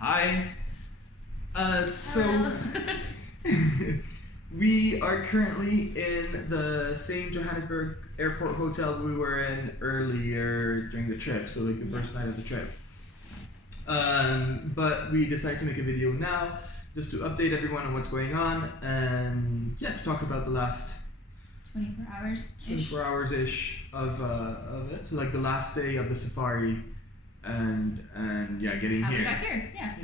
Hi. So Hello. we are currently in the same Johannesburg airport hotel we were in earlier during the trip, so like the first night of the trip. But we decided to make a video now just to update everyone on what's going on and to talk about the last 24 hours. 24 hours ish of it. So like the last day of the safari and getting How here. we got here, yeah.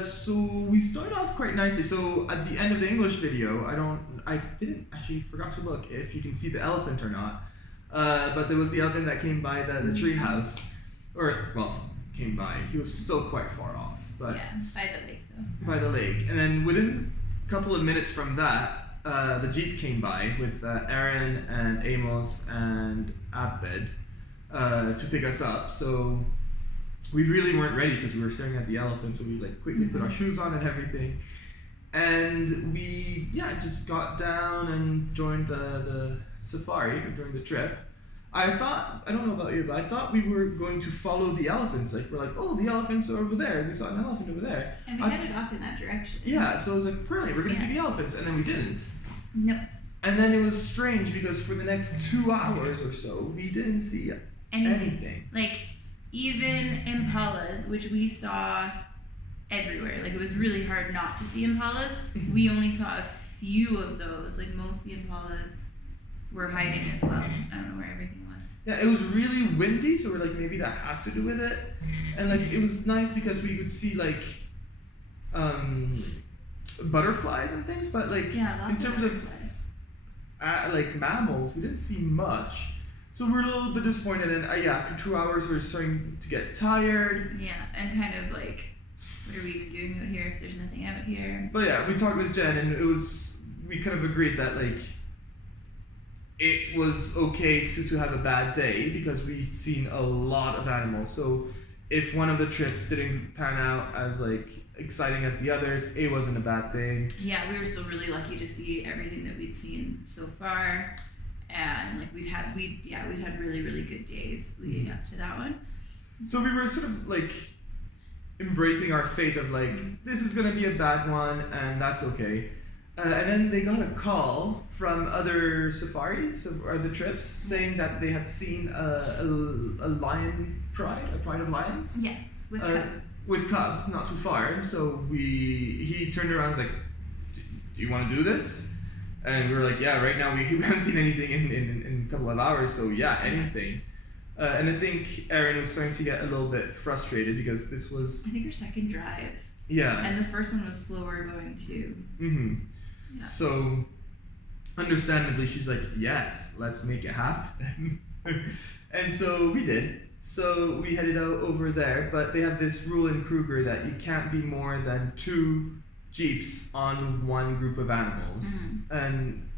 So we started off quite nicely. So at the end of the English video, I didn't actually forgot to look if you can see the elephant or not. But there was the elephant that came by the tree house, came by. He was still quite far off, but Yeah, by the lake though. by the lake. And then within a couple of minutes from that, the jeep came by with Aaron and Amos and Abed to pick us up. So we really weren't ready because we were staring at the elephant, so we like quickly put our shoes on and everything, and we just got down and joined the safari, joined the trip. I don't know about you, but I thought we were going to follow the elephants. Like we're like, oh, the elephants are over there. We saw an elephant over there. And we headed off in that direction. Yeah, so I was like, brilliant, we're gonna see the elephants, and then we didn't. Nope. And then it was strange because for the next 2 hours or so, we didn't see anything. Like, even impalas, which we saw everywhere. Like, it was really hard not to see impalas. We only saw a few of those. Like, most of the impalas were hiding as well. I don't know where everything was. Yeah, it was really windy, so we're like, maybe that has to do with it. And like, it was nice because we could see like butterflies and things, but like Yeah, in lots terms of of butterflies. like mammals, we didn't see much. So we're a little bit disappointed, and after 2 hours, we're starting to get tired. Yeah, and kind of like, what are we even doing out here if there's nothing out here? But yeah, we talked with Jen, and we kind of agreed that like it was okay to have a bad day because we've seen a lot of animals. So if one of the trips didn't pan out as like exciting as the others, it wasn't a bad thing. Yeah, we were still really lucky to see everything that we'd seen so far, and like we'd had really, really good days leading up to that one. So we were sort of like embracing our fate of like, this is gonna be a bad one, and that's okay. And then they got a call from other safaris or other trips saying that they had seen a lion pride, a pride of lions. Yeah, with cubs. With cubs, not too far. And so he turned around and was like, do you want to do this? And we were like, yeah, right now we haven't seen anything in a couple of hours, so yeah, anything. And I think Erin was starting to get a little bit frustrated because this was... I think her second drive. Yeah. And the first one was slower going too. Mm-hmm. Yeah. So, understandably, she's like, yes, let's make it happen. And so we did. So we headed out over there, but they have this rule in Kruger that you can't be more than 2 jeeps on one group of animals. And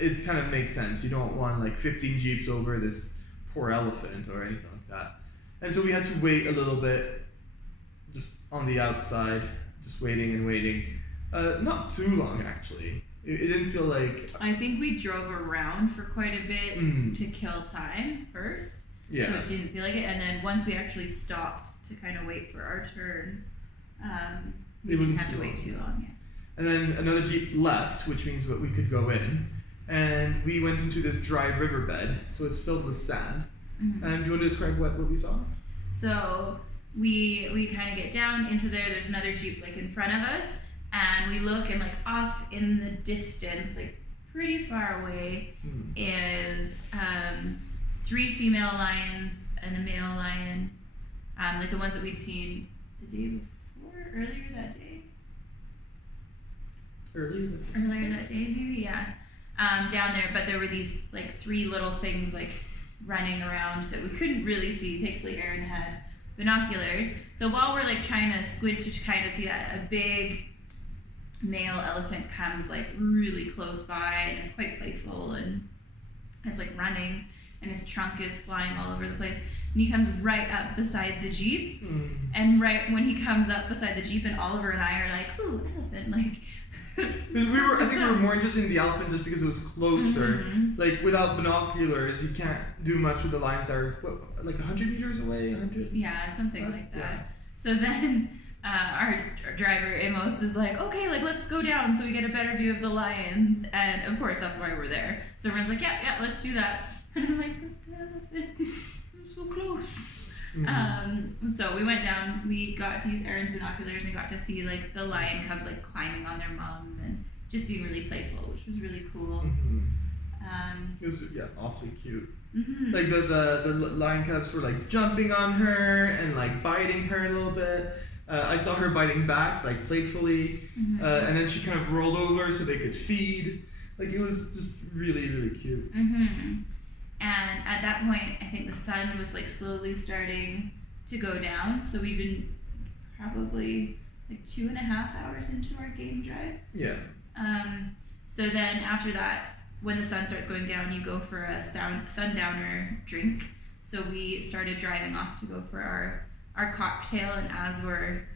it kind of makes sense. You don't want like 15 jeeps over this poor elephant or anything like that. And so we had to wait a little bit just on the outside, just waiting and waiting. Not too long, actually. It didn't feel like... I think we drove around for quite a bit to kill time first. Yeah. So it didn't feel like it. And then once we actually stopped to kind of wait for our turn, we didn't have to wait too long. Yeah. And then another jeep left, which means that we could go in. And we went into this dry riverbed, so it's filled with sand. And do you want to describe what we saw? So we kind of get down into there. There's another jeep like in front of us. And we look, and like off in the distance, like pretty far away, is 3 female lions and a male lion, like the ones that we'd seen the day before, earlier that day. Earlier that day, maybe, yeah. Down there, but there were these like 3 little things like running around that we couldn't really see. Thankfully, Aaron had binoculars. So while we're like trying to squint to kind of see that, a big male elephant comes like really close by and is quite playful and is like running, and his trunk is flying all over the place, and he comes right up beside the jeep. And right when he comes up beside the jeep, and Oliver and I are like, ooh, elephant, like I think we were more interested in the elephant just because it was closer. Like without binoculars, you can't do much with the lions that are like 100 meters away. 100. Yeah, something like that. Yeah. So then our driver Amos is like, okay, like let's go down so we get a better view of the lions, and of course that's why we're there. So everyone's like, yeah, let's do that. And I'm like, but the elephant, I'm so close. So we went down. We got to use Aaron's binoculars and got to see like the lion cubs like climbing on their mom and just being really playful, which was really cool. It was awfully cute. Like the lion cubs were like jumping on her and like biting her a little bit. I saw her biting back like playfully, and then she kind of rolled over so they could feed. Like it was just really, really cute. And at that point, I think the sun was like slowly starting to go down. So we've been probably like 2.5 hours into our game drive. Yeah. So then after that, when the sun starts going down, you go for a sundowner drink. So we started driving off to go for our cocktail, and as we're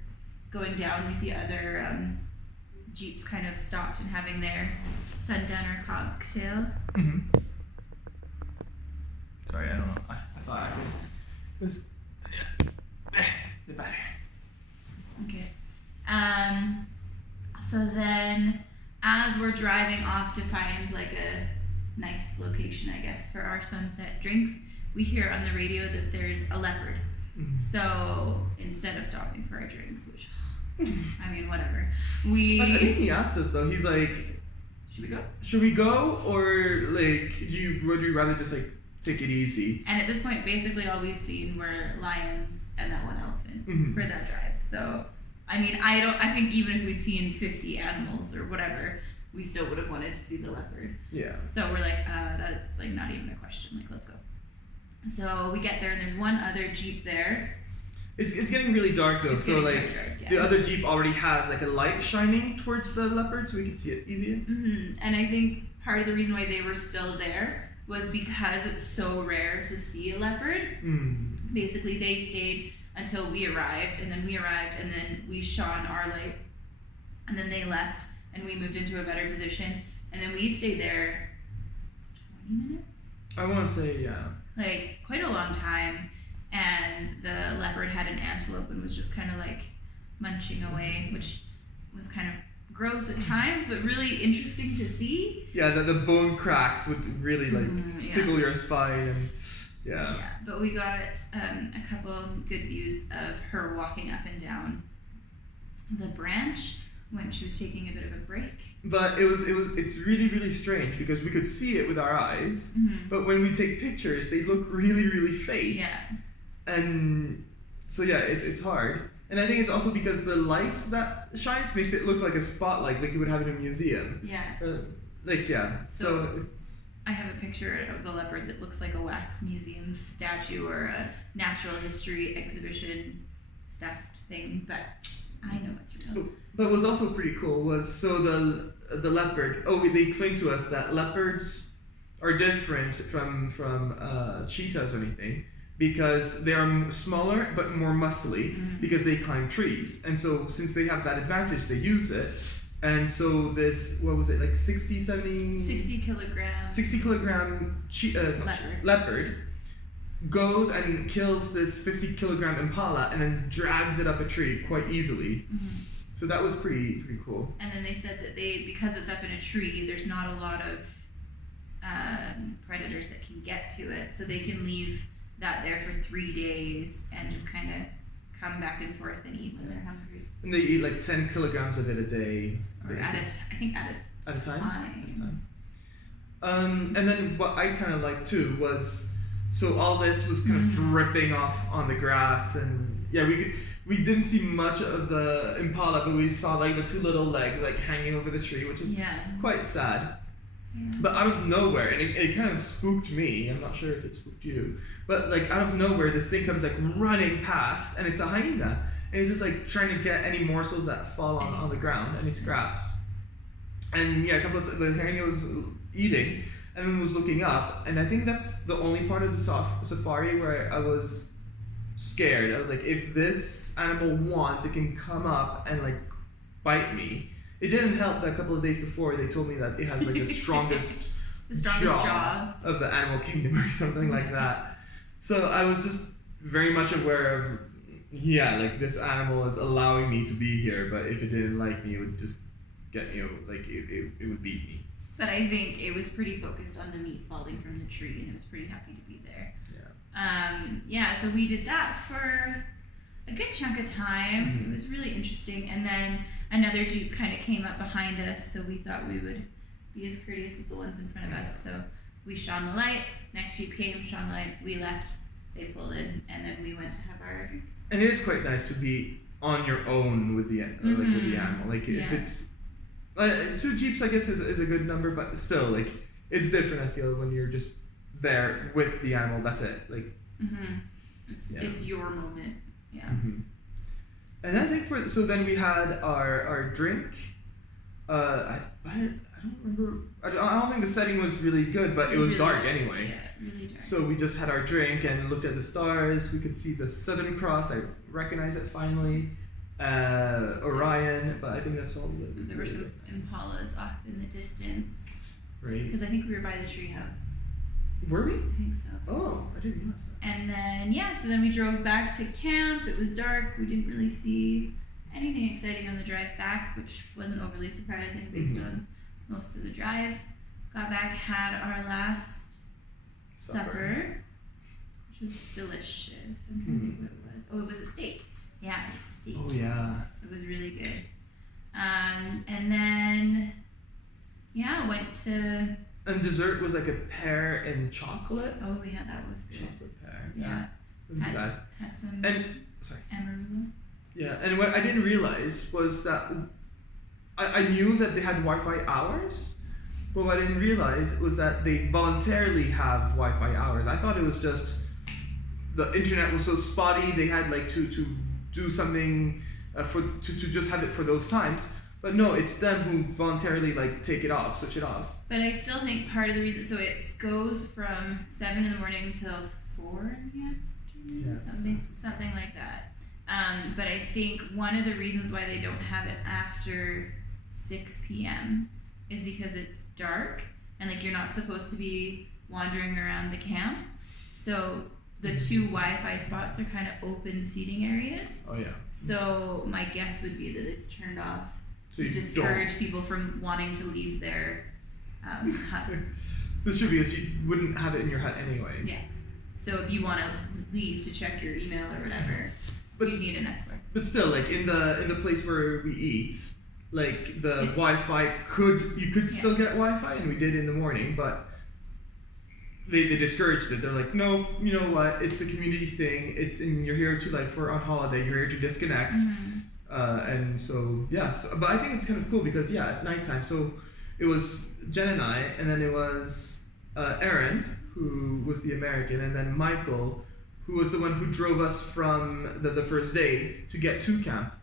going down, we see other Jeeps kind of stopped and having their sundowner cocktail. Sorry, I don't know. I thought I could. Just the better. Okay. So then, as we're driving off to find like a nice location, I guess, for our sunset drinks, we hear on the radio that there's a leopard. So instead of stopping for our drinks, which, I mean, whatever, I think he asked us though. He's like, Should we go, or like, would you rather just like take it easy? And at this point, basically all we'd seen were lions and that one elephant for that drive. So, I mean, I think even if we'd seen 50 animals or whatever, we still would have wanted to see the leopard. Yeah. So we're like, that's like not even a question. Like, let's go. So we get there and there's one other Jeep there. It's getting really dark though, so like the other Jeep already has like a light shining towards the leopard, so we can see it easier. And I think part of the reason why they were still there was because it's so rare to see a leopard. Basically, they stayed until we arrived, and then we arrived, and then we shone our light, and then they left, and we moved into a better position, and then we stayed there 20 minutes? I want to say, yeah. Like, quite a long time, and the leopard had an antelope and was just kind of like munching away, which was kind of gross at times, but really interesting to see. Yeah, the bone cracks would really like tickle your spine, and yeah. But we got a couple good views of her walking up and down the branch when she was taking a bit of a break. But it's really, really strange because we could see it with our eyes, but when we take pictures, they look really, really fake. Yeah. And so yeah, it's hard. And I think it's also because the light that shines makes it look like a spotlight, like you would have in a museum. Yeah. So it's... I have a picture of the leopard that looks like a wax museum statue or a natural history exhibition stuffed thing, but I know it's real. But what's also pretty cool was, so the leopard, they explained to us that leopards are different from cheetahs or anything, because they are smaller but more muscly, because they climb trees. And so since they have that advantage, they use it. And so this, what was it, like 60 kilogram leopard goes and kills this 50 kilogram impala and then drags it up a tree quite easily. So that was pretty cool. And then they said that because it's up in a tree, there's not a lot of predators that can get to it, so they can leave that there for 3 days and just kind of come back and forth and eat when they're hungry. And they eat like 10 kilograms of it a day. Or at a time. And then what I kind of liked too was, so all this was kind of dripping off on the grass, and yeah, we didn't see much of the impala, but we saw like the two little legs like hanging over the tree, which is quite sad. Yeah. But out of nowhere, and it kind of spooked me, I'm not sure if it spooked you, but like out of nowhere this thing comes like running past, and it's a hyena, and it's just like trying to get any morsels that fall on the ground, any scraps. And yeah, a couple of the hyena was eating and then was looking up, and I think that's the only part of the safari where I was scared. I was like, if this animal wants, it can come up and like bite me. It didn't help that a couple of days before they told me that it has like the strongest, jaw of the animal kingdom or something like that. So I was just very much aware of yeah, like this animal is allowing me to be here, but if it didn't like me, it would just get me, like it would beat me. But I think it was pretty focused on the meat falling from the tree, and it was pretty happy to be there. Yeah. So we did that for a good chunk of time. Mm-hmm. It was really interesting. And then another Jeep kind of came up behind us, so we thought we would be as courteous as the ones in front of us. So we shone the light, next Jeep came, shone the light, we left, they pulled in, and then we went to have our drink. And it is quite nice to be on your own with the like with the animal. Like if it's 2 Jeeps, I guess is a good number, but still, like it's different. I feel when you're just there with the animal. That's it. Like it's your moment. Yeah. Mm-hmm. And I think then we had our drink. I don't remember. I don't think the setting was really good, but it was really dark anyway. Yeah, really dark. So we just had our drink and looked at the stars. We could see the Southern Cross. I recognized it finally. Orion, but I think that's all. There were some impalas off in the distance. Right. Because I think we were by the treehouse. Were we? I think so. Oh, I didn't realize that. And then so then we drove back to camp. It was dark. We didn't really see anything exciting on the drive back, which wasn't overly surprising based on most of the drive. Got back, had our last supper, which was delicious. I'm trying to think what it was. Oh, it was a steak. Yeah, it was a steak. Oh yeah. It was really good. And then went to. And dessert was like a pear and chocolate. Oh yeah, that was good. Chocolate pear. Yeah. Wasn't bad. Had some. And sorry. Amarillo. Yeah, and what I didn't realize was that I knew that they had Wi-Fi hours, but what I didn't realize was that they voluntarily have Wi-Fi hours. I thought it was just the internet was so spotty they had like to do something to just have it for those times. But no, it's them who voluntarily like take it off, switch it off. But I still think part of the reason, so it goes from 7 in the morning till 4 in the afternoon, something like that. But I think one of the reasons why they don't have it after 6 p.m. is because it's dark and like you're not supposed to be wandering around the camp. So the 2 Wi-Fi spots are kind of open seating areas. Oh yeah. So my guess would be that it's turned off to you discourage people from wanting to leave their huts. This should be because you wouldn't have it in your hut anyway. Yeah. So if you want to leave to check your email or whatever, you need an escort. But still, like in the place where we eat, like the Wi-Fi you could still get Wi-Fi, and we did in the morning, but they discouraged it. They're like, no, you know what? It's a community thing. You're here to like for on holiday. You're here to disconnect. And so but I think it's kind of cool because at nighttime. So it was Jen and I, and then it was Aaron, who was the American, and then Michael, who was the one who drove us from the first day to get to camp.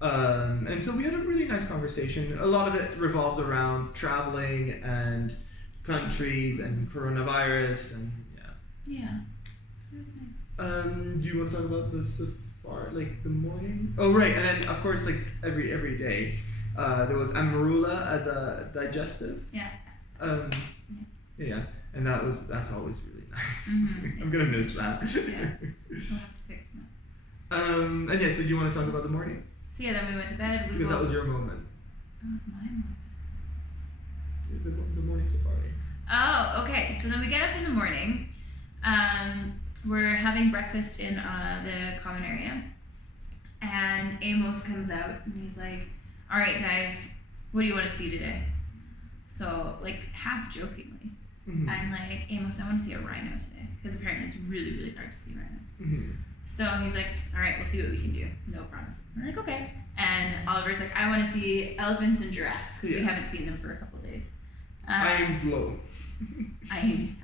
And so we had a really nice conversation. A lot of it revolved around traveling and countries and coronavirus and Yeah, it was nice. Do you want to talk about the safari, like the morning? Oh right, and then of course like every day, there was amarula as a digestive. Yeah. Yeah, and that's always really nice. I'm gonna miss that. Yeah, we'll have to pick some up. And so do you want to talk about the morning? So then we went to bed. Because that was your moment. That was my moment. The morning safari. Oh, okay. So then we get up in the morning. We're having breakfast in the common area. And Amos comes out and he's like, all right, guys, what do you want to see today? So, like, half jokingly, I'm like, Amos, I want to see a rhino today. Because apparently it's really, really hard to see rhinos. So he's like, all right, we'll see what we can do. No promises. We're like, okay. And Oliver's like, I want to see elephants and giraffes because we haven't seen them for a couple days. I'm low. I am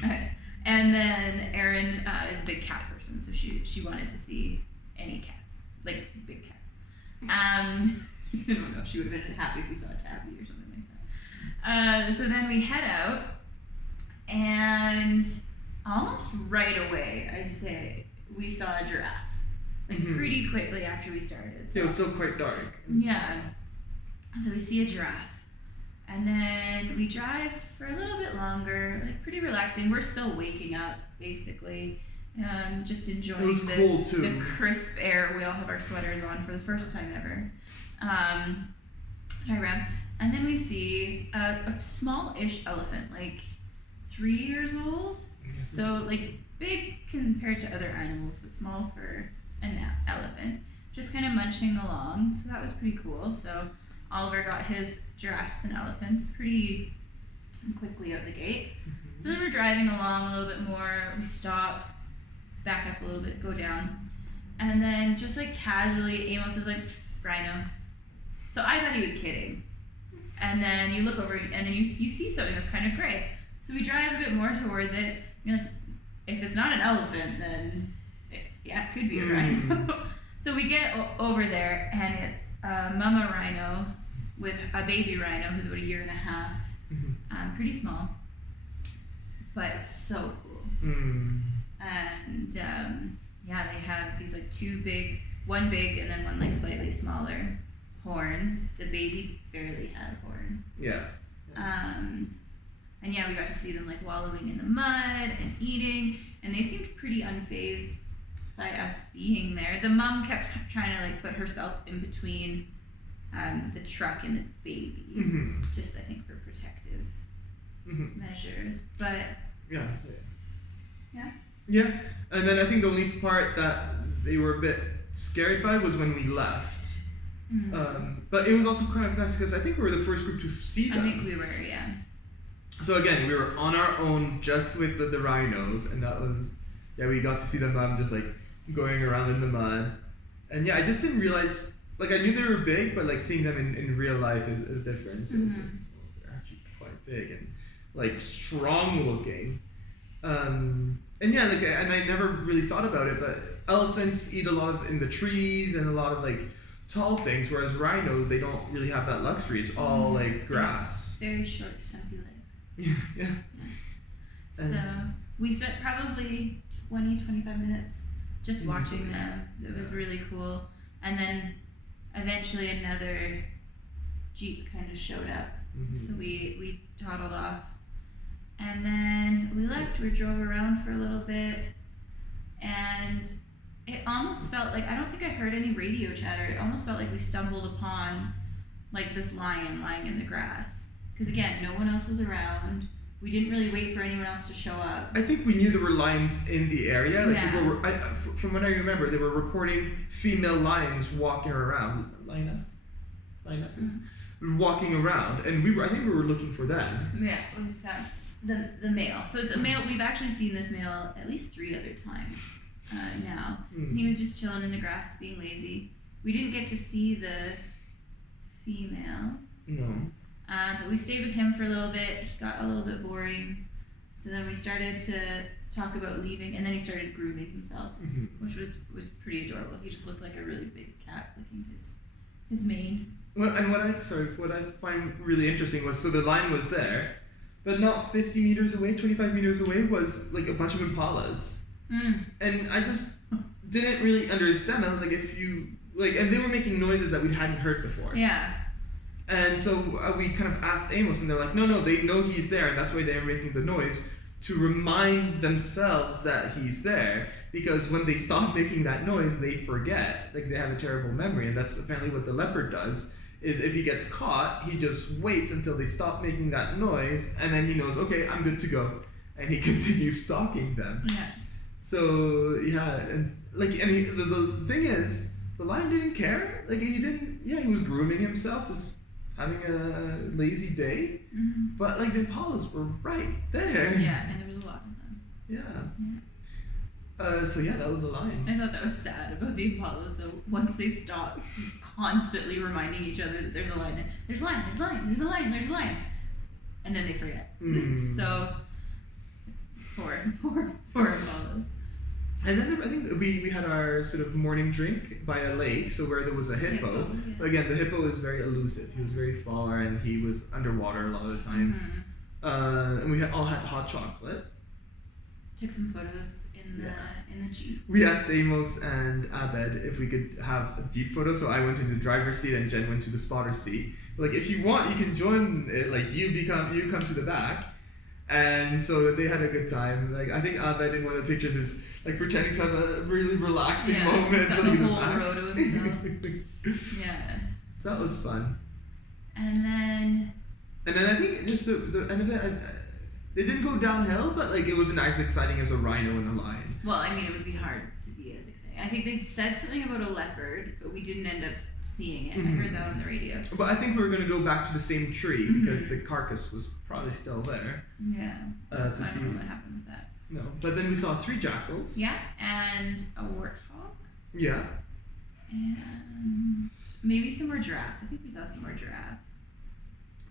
tired. And then Erin is a big cat person, so she wanted to see any cats, like big cats. I don't know if she would have been happy if we saw a tabby or something like that. So then we head out, and almost right away, I'd say, we saw a giraffe. Like pretty quickly after we started. So. It was still quite dark. Yeah. So we see a giraffe. And then we drive for a little bit longer, like pretty relaxing. We're still waking up, basically. just enjoying It was cold too. the crisp air. We all have our sweaters on for the first time ever. Around. And then we see a small-ish elephant, like 3 years old. So like big compared to other animals, but small for an elephant. Just kind of munching along. So that was pretty cool. So Oliver got his giraffes and elephants pretty quickly out the gate. So then we're driving along a little bit more. We stop, back up a little bit, go down. And then just like casually, Amos is like, rhino. So I thought he was kidding. And then you look over and then you see something that's kind of gray. So we drive a bit more towards it. You're like, if it's not an elephant, then it could be a rhino. So we get over there and it's a mama rhino with a baby rhino who's about 1.5 years. Pretty small, but so cool. And they have these like one big and then one like slightly smaller horns. The baby barely had a horn. Yeah. And we got to see them like wallowing in the mud and eating, and they seemed pretty unfazed by us being there. The mom kept trying to like put herself in between the truck and the baby, just I think for protective measures. But yeah. Yeah. And then I think the only part that they were a bit scared by was when we left. But it was also kind of nice because I think we were the first group to see them. I think we were, yeah. So again, we were on our own just with the rhinos, and that was, we got to see them just like going around in the mud. And I just didn't realize, like I knew they were big, but like seeing them in real life is different. So they're actually quite big and like strong looking. And I never really thought about it, but elephants eat a lot in the trees and a lot of like tall things, whereas rhinos, they don't really have that luxury. It's all like grass. Very short, stumpy legs. Yeah. So we spent probably 20-25 minutes just watching them. It was really cool. And then eventually another Jeep kind of showed up. So we toddled off. And then we left. We drove around for a little bit. And it almost felt like, I don't think I heard any radio chatter. It almost felt like we stumbled upon like this lion lying in the grass. Because again, no one else was around. We didn't really wait for anyone else to show up. I think we knew there were lions in the area. Like people were, from what I remember, they were reporting female lions walking around. Lionesses? Walking around. And I think we were looking for them. Yeah, we found the male. So it's a male. We've actually seen this male at least 3 other times now. He was just chilling in the grass, being lazy. We didn't get to see the females. No. But we stayed with him for a little bit. He got a little bit boring. So then we started to talk about leaving, and then he started grooming himself, which was pretty adorable. He just looked like a really big cat licking his mane. Well, and what I find really interesting was, so the lion was there, but not 50 meters away, 25 meters away was like a bunch of impalas. And I just didn't really understand. I was like, and they were making noises that we hadn't heard before. Yeah. And so we kind of asked Amos, and they're like, no, they know he's there, and that's why they're making the noise, to remind themselves that he's there, because when they stop making that noise, they forget. Like, they have a terrible memory, and that's apparently what the leopard does, is if he gets caught, he just waits until they stop making that noise, and then he knows, okay, I'm good to go, and he continues stalking them. Yeah. So, the thing is, the lion didn't care. Like, he was grooming himself, just having a lazy day, but like the impalas were right there. Yeah, and there was a lot of them. Yeah. That was the lion. I thought that was sad about the impalas. So once they stopped constantly reminding each other that there's a lion, there's a lion, there's a lion, there's a lion, there's a lion, and then they forget. So poor impalas. And then I think we had our sort of morning drink by a lake, so where there was a hippo. But again, the hippo is very elusive. He was very far, and he was underwater a lot of the time. And we all had hot chocolate. Took some photos in the Jeep. We asked Amos and Abed if we could have a Jeep photo, so I went into the driver's seat and Jen went to the spotter seat. Like, if you want, you can join it. Like, you come to the back. And so they had a good time. Like, I think Abed in one of the pictures is like pretending to have a really relaxing moment. He's got the in whole back. row to himself. Yeah. So that was fun. And then I think just the end of it, it didn't go downhill, but like it wasn't as exciting as a rhino and a lion. well, I mean, it would be hard to be as exciting. I think they said something about a leopard, but we didn't end up seeing it. I heard that on the radio. But I think we were going to go back to the same tree because the carcass was probably still there. Yeah. To I see. don't know what happened with that. No, but then we saw 3 jackals. Yeah, and a warthog. Yeah. And maybe some more giraffes. I think we saw some more giraffes.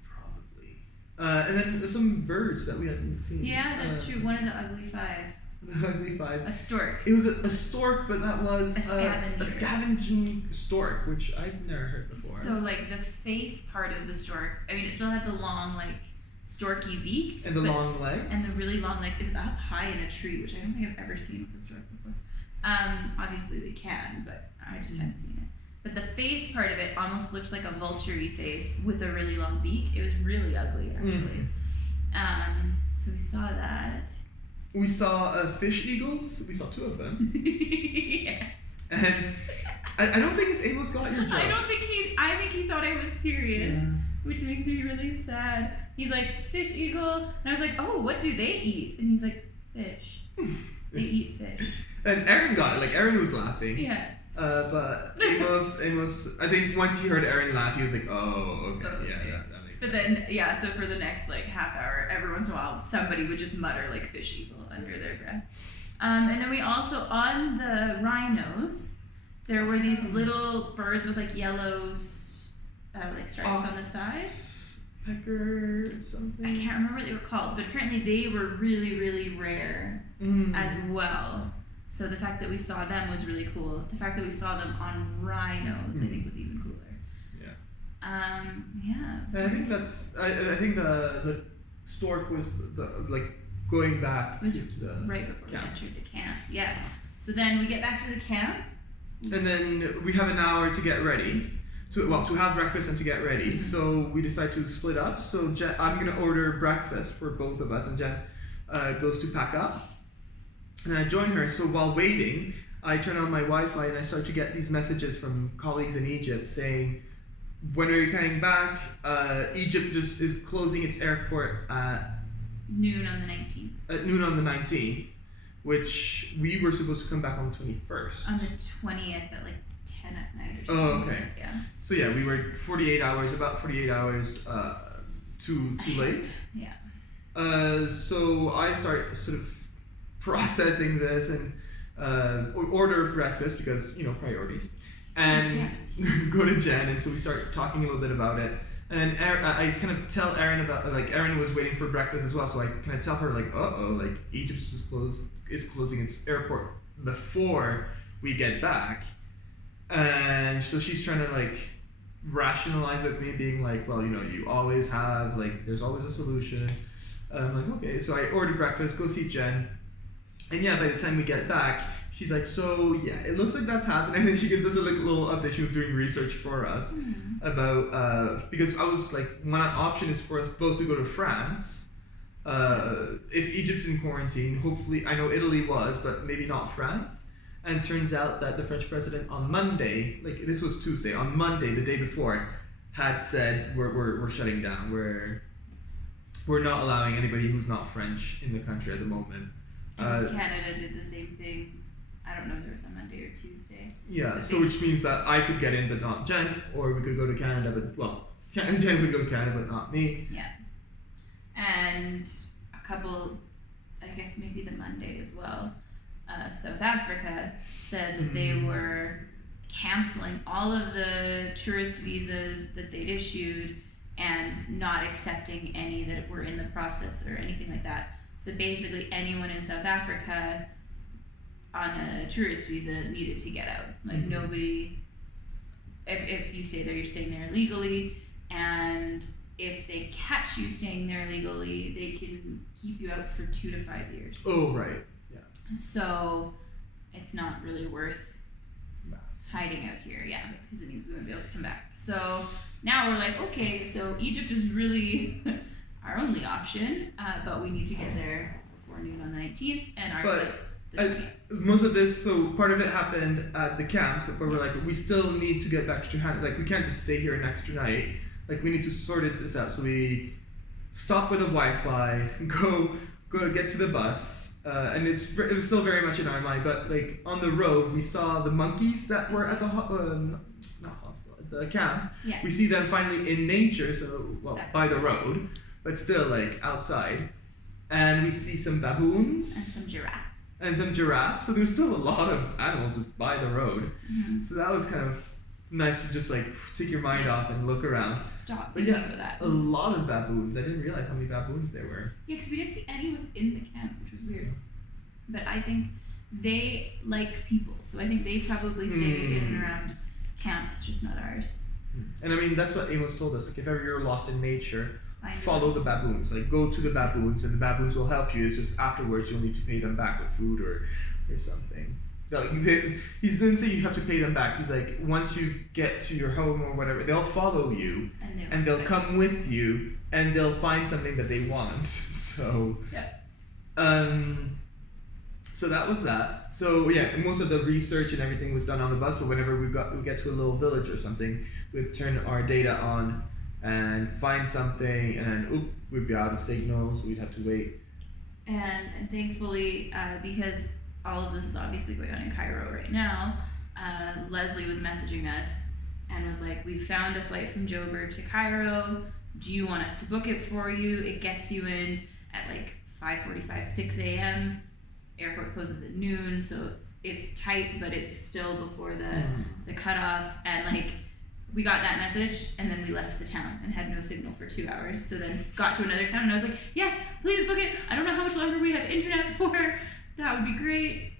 Probably. And then some birds that we hadn't seen. Yeah, that's true. One of the ugly 5. The ugly 5. A stork. It was a stork, but that was A scavenger. a scavenging stork, which I've never heard before. So like the face part of the stork, I mean, it still had the long like storky beak. And the long legs. And the really long legs. It was up high in a tree, which I don't think I've ever seen with a stork before. Obviously they can, but I just hadn't seen it. But the face part of it almost looked like a vulture-y face with a really long beak. It was really ugly, actually. So we saw that. We saw fish eagles. We saw 2 of them. Yes. And I don't think if Amos got your joke. I think he thought I was serious, which makes me really sad. He's like, fish eagle. And I was like, oh, what do they eat? And he's like, fish. They eat fish. And Aaron got it. Like, Aaron was laughing. Yeah. But Amos, I think once he heard Aaron laugh, he was like, oh, okay. Yeah, that makes But sense. then, so for the next like half hour, every once in a while, somebody would just mutter like fish eagle under their breath. And then we also, on the rhinos, there were these little birds with like yellow like stripes on the side. Pecker something? I can't remember what they were called, but apparently they were really, really rare as well. So the fact that we saw them was really cool. The fact that we saw them on rhinos, I think, was even cooler. Yeah. Yeah. And I think that's. I think the stork was like going back to the right before camp. we entered the camp. Yeah. So then we get back to the camp. And then we have an hour to get ready. To have breakfast and to get ready. So we decide to split up. So Jen, I'm gonna order breakfast for both of us, and Jen goes to pack up. And I join her. So while waiting, I turn on my Wi-Fi and I start to get these messages from colleagues in Egypt saying, "When are you coming back? Egypt just is closing its airport at noon on the 19th. At noon on the 19th, which we were supposed to come back on the 21st. On the 20th at like 10 at night or something. Oh, okay. Yeah. So yeah, we were about 48 hours too late. Yeah. So I start sort of processing this and order breakfast because, priorities. And go to Jen, and so we start talking a little bit about it. And I kind of tell Erin about, like, Erin was waiting for breakfast as well, so I kind of tell her, like, like, Egypt is closing its airport before we get back. And so she's trying to, like, rationalize with me, being like, well, you always have, like, there's always a solution. I'm like, okay. So I ordered breakfast, go see Jen. And yeah, by the time we get back, she's like, so yeah, it looks like that's happening. And she gives us a little update. She was doing research for us about, because I was like, one option is for us both to go to France. If Egypt's in quarantine, hopefully, I know Italy was, but maybe not France. And turns out that the French president on Monday, like this was Tuesday, on Monday, the day before, had said, we're shutting down. We're not allowing anybody who's not French in the country at the moment. And Canada did the same thing. I don't know if there was a Monday or Tuesday. Yeah, so which means that I could get in but not Jen, or we could go to Canada, Jen would go to Canada but not me. Yeah. And a couple, I guess maybe the Monday as well, South Africa said that they were canceling all of the tourist visas that they'd issued and not accepting any that were in the process or anything like that. So basically anyone in South Africa on a tourist visa needed to get out. Like nobody, if you stay there, you're staying there legally, and if they catch you staying there legally, they can keep you out for 2 to 5 years. Oh, right. Yeah. So it's not really worth hiding out here, because it means we won't be able to come back. So now we're like, okay, so Egypt is really our only option, but we need to get there before noon on the 19th, and our flights. the 20th. Most of this, so part of it happened at the camp, but we're like, we still need to get back to Johannesburg. Like, we can't just stay here an extra night. Like, we need to sort this out. So we stop with a Wi-Fi, go get to the bus, and it was still very much in our mind. But like on the road, we saw the monkeys that were at the not hospital, at the camp. Yeah. We see them finally in nature, so by the road, but still like outside, and we see some baboons And some giraffes. So there was still a lot of animals just by the road. Mm-hmm. So that was kind of nice to just like take your mind off and look around. Stop But thinking about that. A lot of baboons. I didn't realize how many baboons there were. Yeah, because we didn't see any within the camp, which was weird. But I think they like people, so I think they probably stay in and around camps, just not ours. And I mean, that's what Amos told us. Like, if ever you're lost in nature, follow them. the baboons. Like, go to the baboons, and the baboons will help you. It's just afterwards you'll need to pay them back with food or something. He didn't say you have to pay them back. He's like, once you get to your home or whatever, they'll follow you, and they'll come with you, and they'll find something that they want. So, so that was that. So yeah, most of the research and everything was done on the bus. So whenever we get to a little village or something, we'd turn our data on and find something, and then we'd be out of signal, so we'd have to wait. And thankfully, because all of this is obviously going on in Cairo right now, Leslie was messaging us and was like, we found a flight from Joburg to Cairo. Do you want us to book it for you? It gets you in at like 5:45, 6 a.m. Airport closes at noon, so it's tight, but it's still before the cutoff. And like, we got that message, and then we left the town and had no signal for 2 hours. So then got to another town, and I was like, yes, please book it. I don't know how much longer we have internet for. That would be great.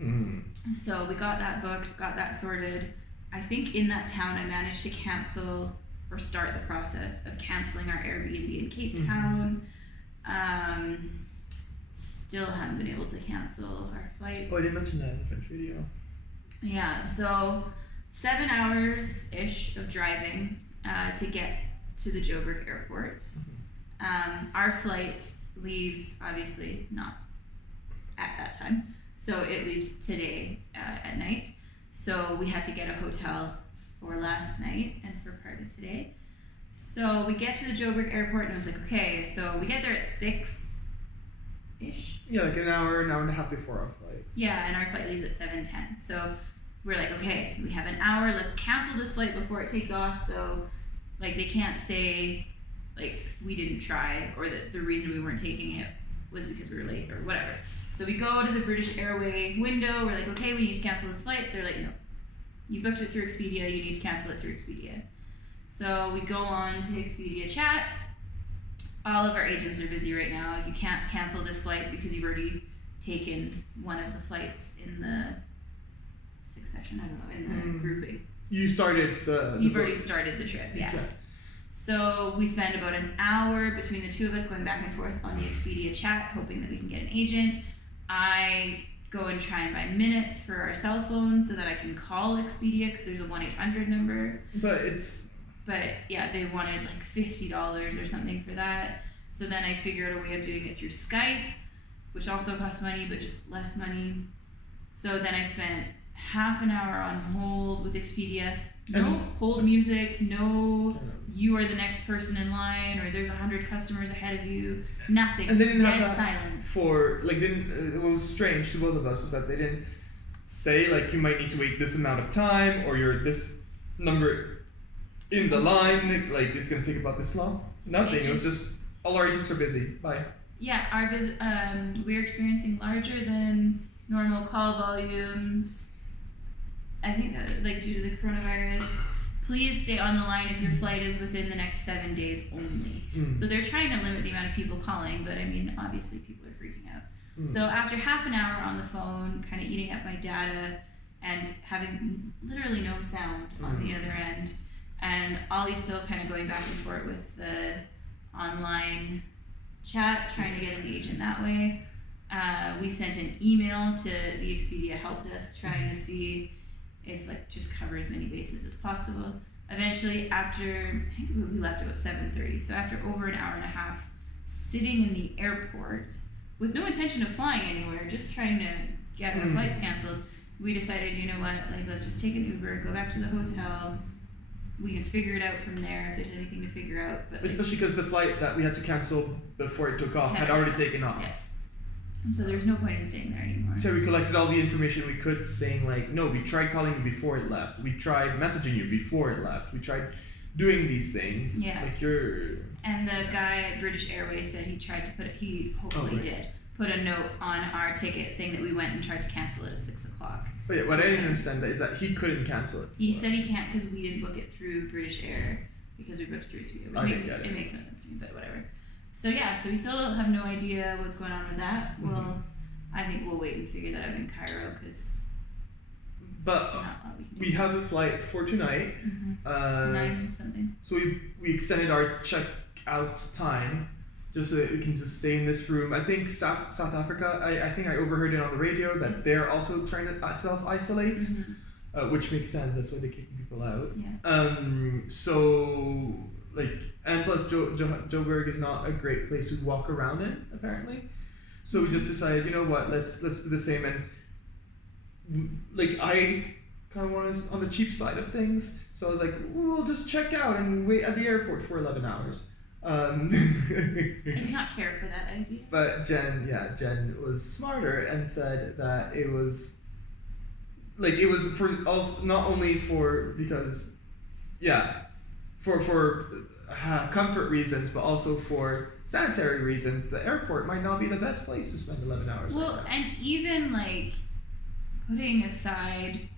So we got that booked, got that sorted. I think in that town I managed to cancel or start the process of canceling our Airbnb in Cape Town. Still haven't been able to cancel our flight. Oh, I didn't mention that in the French video. Yeah, so 7 hours-ish of driving to get to the Joburg airport. Our flight leaves, obviously, not at that time. So it leaves today at night. So we had to get a hotel for last night and for part of today. So we get to the Joburg airport, and I was like, okay, so we get there at 6-ish. Yeah, like an hour and a half before our flight. Yeah, and our flight leaves at 7:10. So we're like, okay, we have an hour. Let's cancel this flight before it takes off. So like, they can't say like we didn't try, or that the reason we weren't taking it was because we were late or whatever. So we go to the British Airways window. We're like, okay, we need to cancel this flight. They're like, no, you booked it through Expedia. You need to cancel it through Expedia. So we go on to Expedia chat. All of our agents are busy right now. You can't cancel this flight because you've already taken one of the flights in the succession. I don't know, in the grouping. You started You've already started the trip, yeah. Okay. So we spend about an hour between the two of us going back and forth on the Expedia chat, hoping that we can get an agent. I go and try and buy minutes for our cell phones so that I can call Expedia, because there's a 1-800 number. But yeah, they wanted like $50 or something for that. So then I figured a way of doing it through Skype, which also costs money, but just less money. So then I spent half an hour on hold with Expedia. No hold music, no you are the next person in line, or there's 100 customers ahead of you. Nothing. And they didn't dead have that silent. What was strange to both of us was that they didn't say like you might need to wait this amount of time, or you're this number in the line, like it's gonna take about this long. Nothing. It was just all our agents are busy. Bye. Yeah, we're experiencing larger than normal call volumes. I think that like due to the coronavirus. Please stay on the line if your flight is within the next 7 days only. So they're trying to limit the amount of people calling, but I mean, obviously people are freaking out. So after half an hour on the phone, kind of eating up my data and having literally no sound on the other end, and Ollie's still kind of going back and forth with the online chat, trying to get an agent that way. We sent an email to the Expedia help desk trying to see if like just cover as many bases as possible. Eventually, after I think we left about 7:30, so after over an hour and a half sitting in the airport with no intention of flying anywhere, just trying to get our flights canceled, we decided, you know what, like let's just take an Uber, go back to the hotel. We can figure it out from there if there's anything to figure out. But especially because the flight that we had to cancel before it took off had already taken off. Yeah. So there's no point in staying there anymore. So we collected all the information we could, saying like, no, we tried calling you before it left. We tried messaging you before it left. We tried doing these things. Yeah. Like you're. And the guy at British Airways said he tried to he hopefully did put a note on our ticket saying that we went and tried to cancel it at 6 o'clock. But yeah, what I didn't understand is that he couldn't cancel it. He said he can't because we didn't book it through British Air because we booked through Sweden. It makes no sense to me, but whatever. So yeah, so we still have no idea what's going on with that. I think we'll wait and figure that out in Cairo because. But we have a flight for tonight. 9 something. So we extended our check-out time just so that we can just stay in this room. I think South Africa, I think I overheard it on the radio that they're also trying to self-isolate, which makes sense. That's why they're kicking people out. Yeah. So, like, and plus Joburg is not a great place to walk around in, apparently. So we just decided, you know what, let's do the same. And, like, I kind of want to on the cheap side of things. So I was like, we'll just check out and wait at the airport for 11 hours. I did not care for that idea. But Jen was smarter and said that it was for also not only for because for comfort reasons, but also for sanitary reasons. The airport might not be the best place to spend 11 hours. Well, right now. And even like putting aside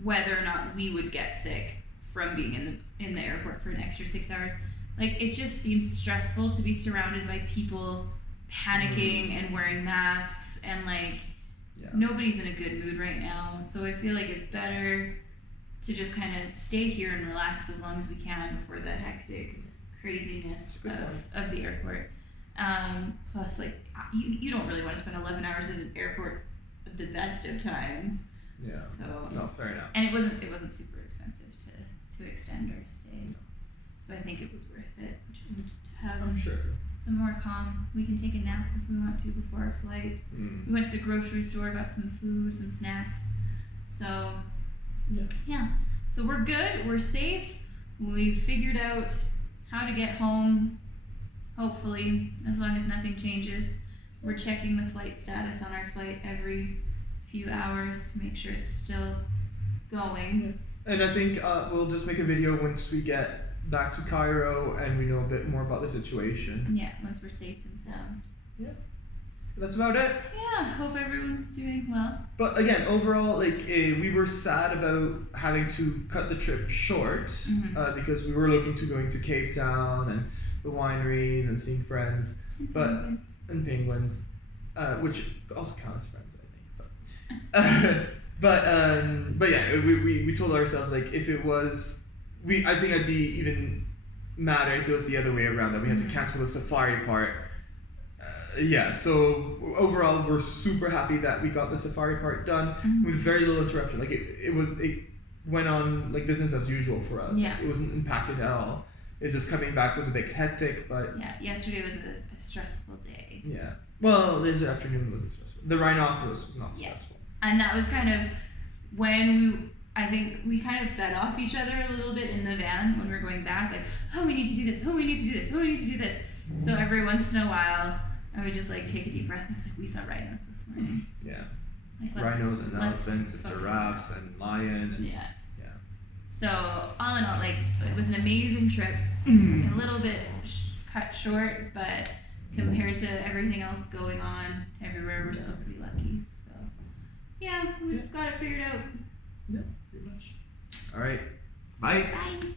whether or not we would get sick from being in the airport for an extra 6 hours. Like, it just seems stressful to be surrounded by people panicking and wearing masks and, like, nobody's in a good mood right now. So I feel like it's better to just kind of stay here and relax as long as we can before the hectic craziness of the airport. Plus, like, you don't really want to spend 11 hours in an airport at the best of times. Yeah. So, no, fair enough. And it wasn't super expensive to extend our stay. No. So I think it was worth it just to have I'm sure. some more calm. We can take a nap if we want to before our flight. We went to the grocery store, got some food, some snacks. So yeah. So we're good, we're safe. We figured out how to get home, hopefully, as long as nothing changes. We're checking the flight status on our flight every few hours to make sure it's still going. And I think we'll just make a video once we get back to Cairo and we know a bit more about the situation. Yeah, once we're safe and sound. Yeah. That's about it. Yeah, hope everyone's doing well. But again, overall, like we were sad about having to cut the trip short because we were looking to going to Cape Town and the wineries and seeing friends, and penguins, which also count as friends, I think. But yeah, we told ourselves like if it was. I think I'd be even madder if it was the other way around, that we had to cancel the safari part. So overall, we're super happy that we got the safari part done with very little interruption. Like it went on like business as usual for us. Yeah. It wasn't impacted at all. It's just coming back was a bit hectic, but yeah, yesterday was a stressful day. Yeah. Well, this afternoon was stressful. The rhinoceros was not stressful. And that was kind of when I think we kind of fed off each other a little bit in the van when we were going back, like, oh, we need to do this, oh, we need to do this, oh, we need to do this. So every once in a while, I would just like take a deep breath and I was like, we saw rhinos this morning. Yeah. Like, rhinos and elephants and giraffes and lion. And, yeah. So all in all, like, it was an amazing trip, a little bit cut short, but compared to everything else going on everywhere, we're still pretty lucky. So yeah, we've got it figured out. Yeah, pretty much. All right. Bye. Bye.